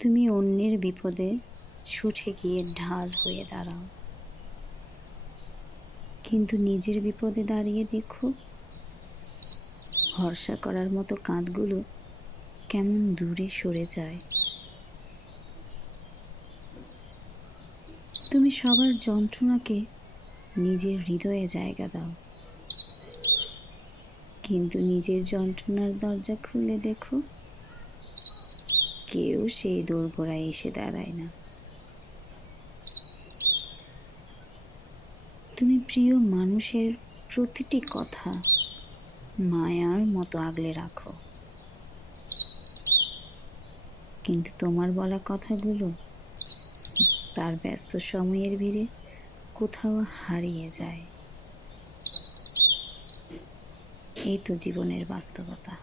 তুমি অন্যের বিপদে ছুটে গিয়ে ঢাল হয়ে দাঁড়াও, কিন্তু নিজের বিপদে দাঁড়িয়ে দেখো ভরসা করার মতো কাঁধগুলো কেমন দূরে সরে যায়। তুমি সবার যন্ত্রণাকে নিজের হৃদয়ে জায়গা দাও, কিন্তু নিজের যন্ত্রণার দরজা খুলে দেখো কেউ সেই দোরগোড়ায় এসে দাঁড়ায় না। তুমি প্রিয় মানুষের প্রতিটি কথা মায়ার মতো আগলে রাখো, কিন্তু তোমার বলা কথাগুলো তার ব্যস্ত সময়ের ভিড়ে কোথাও হারিয়ে যায়। এই তো জীবনের বাস্তবতা।